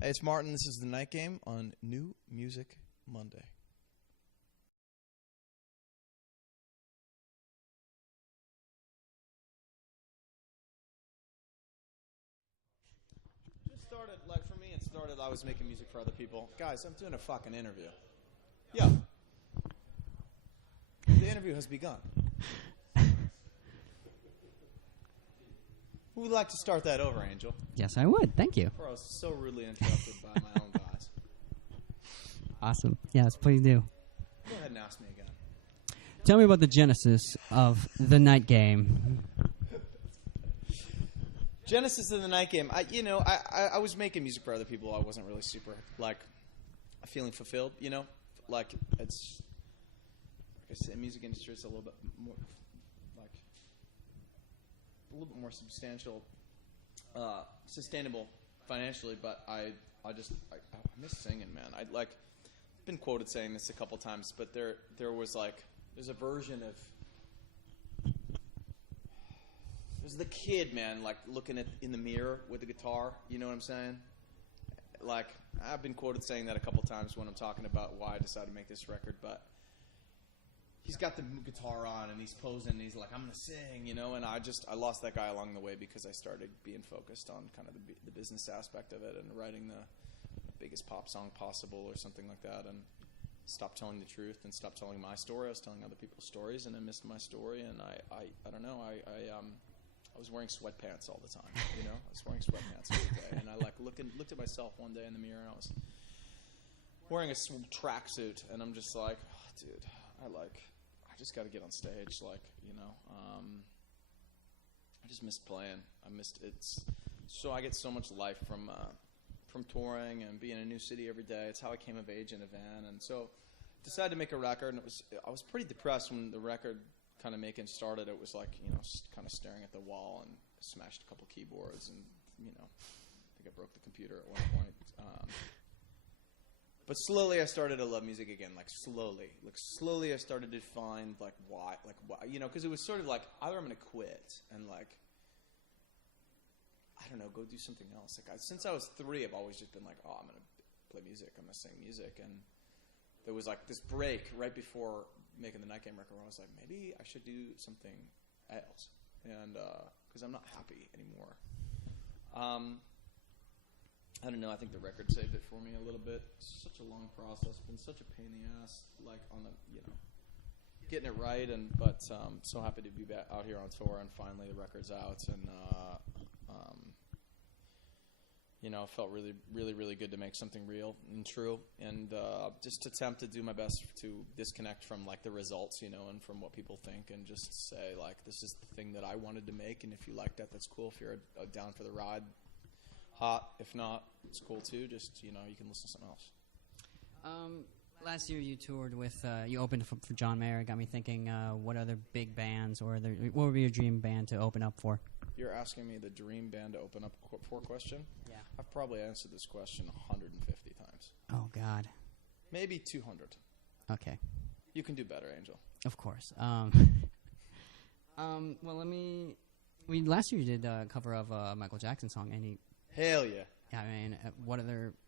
Hey, it's Martin. This is the Night Game on New Music Monday. Just started, like for me, it started, I was making music for other people. Guys, I'm doing a fucking interview. Yeah. The interview has begun. Who would like to start that over, Angel? Yes, I would. Thank you. Bro, I was so rudely interrupted by my own guys. Awesome. Yes, please do. Go ahead and ask me again. Tell me about the genesis of the Night Game. Genesis of the Night Game. I was making music for other people. I wasn't really super, feeling fulfilled, Like, it's, like I said, music industry is a little bit more, a little bit more substantial, sustainable financially, but I miss singing, man. I've been quoted saying this a couple times, but there's a version of, there's the kid, man, looking in the mirror with the guitar, you know what I'm saying? I've been quoted saying that a couple times when I'm talking about why I decided to make this record, but he's got the guitar on and he's posing and he's like, I'm going to sing, and I lost that guy along the way because I started being focused on kind of the business aspect of it and writing the biggest pop song possible or something like that, and stopped telling the truth and stopped telling my story. I was telling other people's stories and I missed my story, and I don't know, I was wearing sweatpants all the time, I was wearing sweatpants every day, and I looked at myself one day in the mirror and I was wearing a tracksuit, and I'm just like, oh, dude, I just got to get on stage, I just missed playing. I missed it. So I get so much life from touring and being in a new city every day. It's how I came of age in a van, and so decided to make a record. And I was pretty depressed when the record kind of making started. It was kind of staring at the wall, and smashed a couple keyboards, and I think I broke the computer at one point. But slowly I started to love music again, slowly I started to find, why, because it was sort of either I'm going to quit and, I don't know, go do something else. Since I was 3, I've always just been oh, I'm going to play music, I'm going to sing music, and there was, this break right before making the Night Game record where I was like, maybe I should do something else, and, because I'm not happy anymore. I don't know. I think the record saved it for me a little bit. It's such a long process. Been such a pain in the ass, on the, getting it right. But so happy to be back out here on tour, and finally the record's out, and it felt really, really, really good to make something real and true, and just attempt to do my best to disconnect from the results, and from what people think, and just say this is the thing that I wanted to make, and if you like that, that's cool. If you're down for the ride, hot. If not, it's cool too. Just, you can listen to something else. Last year you toured with, you opened for John Mayer. Got me thinking, what other big bands, or what would be your dream band to open up for? You're asking me the dream band to open up for question? Yeah. I've probably answered this question 150 times. Oh, God. Maybe 200. Okay. You can do better, Angel. Of course. Well, last year you did a cover of a Michael Jackson song, and Hell yeah. I mean, what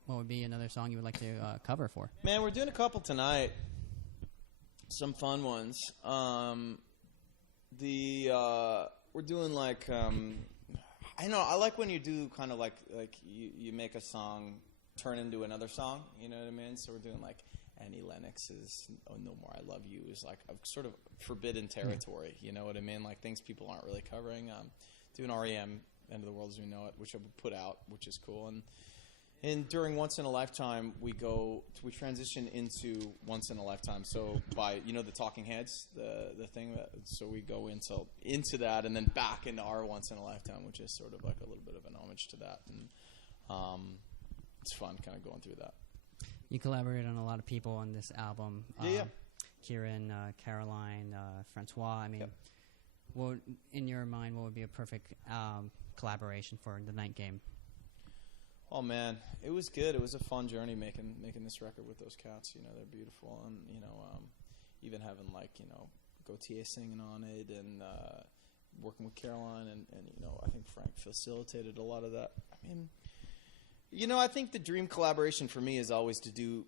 would be another song you would like to cover for? Man, we're doing a couple tonight. Some fun ones. We're doing I know, I like when you do kind of you make a song turn into another song, you know what I mean? So we're doing Annie Lennox's "Oh No More I Love You" is a sort of forbidden territory, you know what I mean? Things people aren't really covering. Doing REM, End of the World as We Know It, which I put out, which is cool. And during Once in a Lifetime, we transition into Once in a Lifetime. So by, the Talking Heads, the thing so we go into that and then back into our Once in a Lifetime, which is sort of a little bit of an homage to that. And it's fun kind of going through that. You collaborated on a lot of people on this album. Yeah. Kieran, Caroline, Francois. I mean, Yep. What, in your mind, what would be a perfect collaboration for the Night Game? Oh man, it was good. It was a fun journey making this record with those cats. They're beautiful, and even having Gautier singing on it, and working with Caroline, and I think Frank facilitated a lot of that. I mean, I think the dream collaboration for me is always to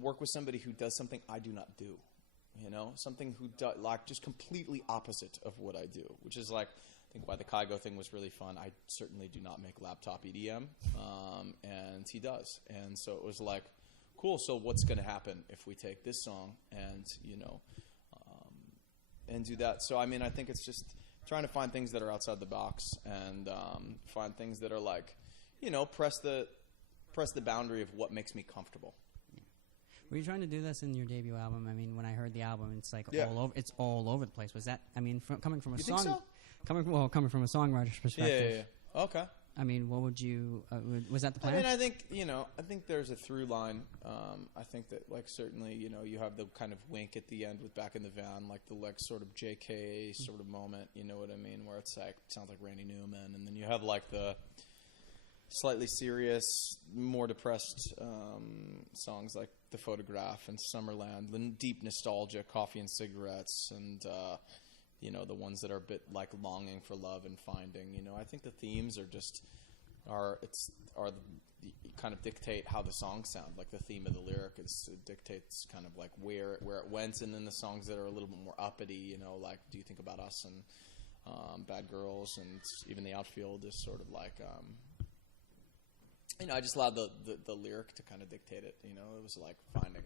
work with somebody who does something I do not do. Something who like just completely opposite of what I do, which is like I think why the Kygo thing was really fun. I certainly do not make laptop EDM, and he does, and so it was like cool. So what's going to happen if we take this song and and do that? So I mean, I think it's just trying to find things that are outside the box and find things that are like press the boundary of what makes me comfortable. Were you trying to do this in your debut album? I mean, when I heard the album, it's like Yeah. it's all over the place. Was that? I mean, coming from a You song, think so? coming from a songwriter's perspective. Yeah. Okay. I mean, what would you? Was that the plan? I mean, I think there's a through line. I think that like certainly you have the kind of wink at the end with Back in the Van, like the like sort of JK sort of moment. You know what I mean? Where it's like sounds like Randy Newman, and then you have like the slightly serious, more depressed songs like The Photograph and Summerland, the deep nostalgia, Coffee and Cigarettes, and the ones that are a bit like longing for love and finding. I think the themes are kind of dictate how the songs sound. Like the theme of the lyric dictates kind of like where it went, and then the songs that are a little bit more uppity, like Do You Think About Us and Bad Girls, and even The Outfield is sort of like. I just allowed the lyric to kind of dictate it. It was like finding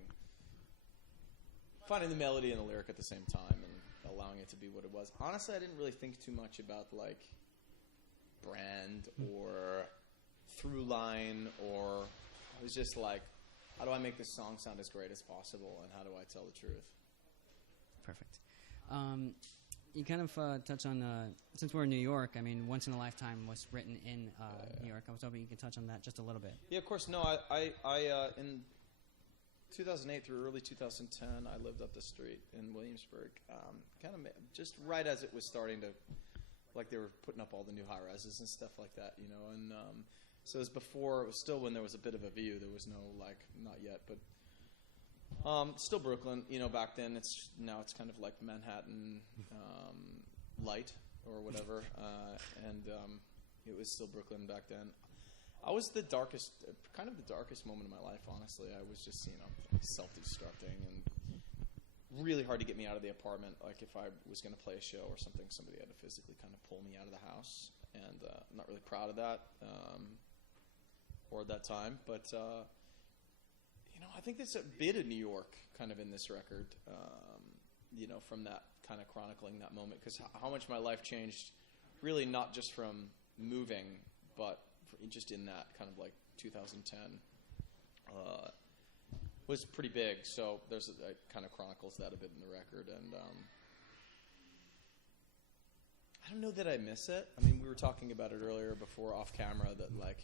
the melody and the lyric at the same time and allowing it to be what it was. Honestly, I didn't really think too much about like brand or through line, or it was just like, how do I make this song sound as great as possible, and how do I tell the truth? Perfect. You kind of touch on, since we're in New York, I mean, Once in a Lifetime was written in New York. I was hoping you could touch on that just a little bit. Yeah, of course. No, I in 2008 through early 2010, I lived up the street in Williamsburg, kind of just right as it was starting to, like they were putting up all the new high-rises and stuff like that, and so it was before, it was still when there was a bit of a view. There was no, like, not yet, but still Brooklyn, back then. Now it's kind of like Manhattan light or whatever, and it was still Brooklyn back then. I was kind of the darkest moment of my life, honestly. I was just, self-destructing and really hard to get me out of the apartment. Like if I was going to play a show or something, somebody had to physically kind of pull me out of the house, and I'm not really proud of that or at that time, but. I think there's a bit of New York kind of in this record, from that kind of chronicling that moment, because how much my life changed, really not just from moving, but just in that kind of like 2010 was pretty big. So it kind of chronicles that a bit in the record, and I don't know that I miss it. I mean, we were talking about it earlier before off camera that like,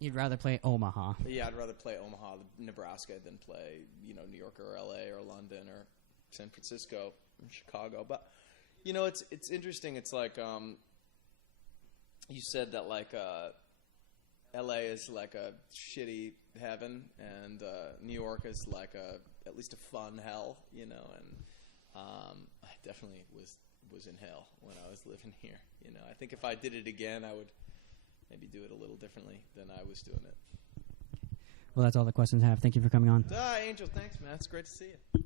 You'd rather play Omaha. Yeah, I'd rather play Omaha, Nebraska, than play, New York or LA or London or San Francisco or Chicago. But, it's interesting. It's like you said that like LA is like a shitty heaven, and New York is like at least a fun hell, and I definitely was in hell when I was living here. I think if I did it again, I would maybe do it a little differently than I was doing it. Well, that's all the questions I have. Thank you for coming on. Angel, thanks, man. It's great to see you.